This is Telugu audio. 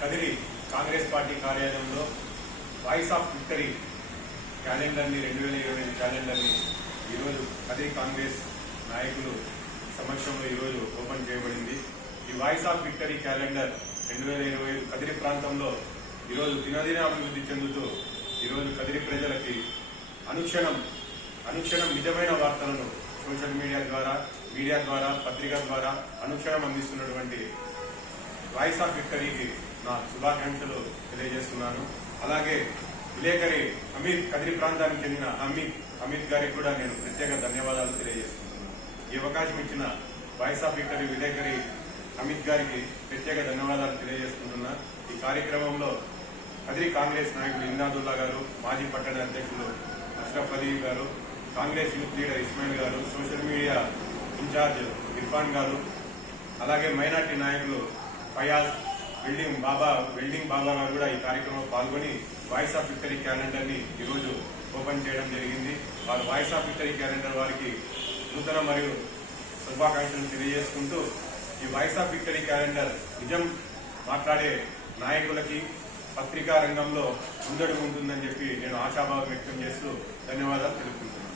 కదిరి కాంగ్రెస్ పార్టీ కార్యాలయంలో వాయిస్ ఆఫ్ విక్టరీ క్యాలెండర్ని 2025 క్యాలెండర్ని ఈరోజు కదిరి కాంగ్రెస్ నాయకులు సమక్షంలో ఈరోజు ఓపెన్ చేయబడింది. ఈ voice of victory calendar 2025 Kadiri ప్రాంతంలో ఈరోజు దినదిన అభివృద్ధి చెందుతూ ఈరోజు కదిరి ప్రజలకి అనుక్షణం నిజమైన వార్తలను సోషల్ మీడియా ద్వారా పత్రిక ద్వారా అనుక్షణం అందిస్తున్నటువంటి వాయిస్ ఆఫ్ విక్టరీకి నా శుభాకాంక్షలు తెలియజేస్తున్నాను. అలాగే విలేకరి అమిత్, కదిరి ప్రాంతానికి చెందిన అమిత్ గారికి కూడా నేను ప్రత్యేక ధన్యవాదాలు తెలియజేస్తున్నాను. ఈ అవకాశం ఇచ్చిన వాయిస్ ఆఫ్ విక్టరీ విలేకరి అమిత్ గారికి ప్రత్యేక ధన్యవాదాలు తెలియజేసుకుంటున్నా. ఈ కార్యక్రమంలో కదిరి కాంగ్రెస్ నాయకులు ఇందాదుల్లా గారు, మాజీ పట్టణ అధ్యక్షులు అష్రఫ్ అలీ గారు, కాంగ్రెస్ యూత్ లీడర్ ఇస్మాయిల్ గారు, సోషల్ మీడియా ఇన్ఛార్జ్ ఇర్ఫాన్ గారు, అలాగే మైనార్టీ నాయకులు ఫయాజ్, వెల్డింగ్ బాబా గారు కూడా ఈ కార్యక్రమంలో పాల్గొని వాయిస్ ఆఫ్ విక్టరీ క్యాలెండర్ ని ఈరోజు ఓపెన్ చేయడం జరిగింది. వారు వాయిస్ ఆఫ్ విక్టరీ క్యాలెండర్ వారికి నూతన మరియు శుభాకాంక్షలు తెలియజేసుకుంటూ ఈ వాయిస్ ఆఫ్ విక్టరీ క్యాలెండర్ నిజం మాట్లాడే నాయకులకి పత్రికా రంగంలో ముందడుగు ఉంటుందని చెప్పి నేను ఆశాభావం వ్యక్తం చేస్తూ ధన్యవాదాలు తెలుపుకుంటున్నాను.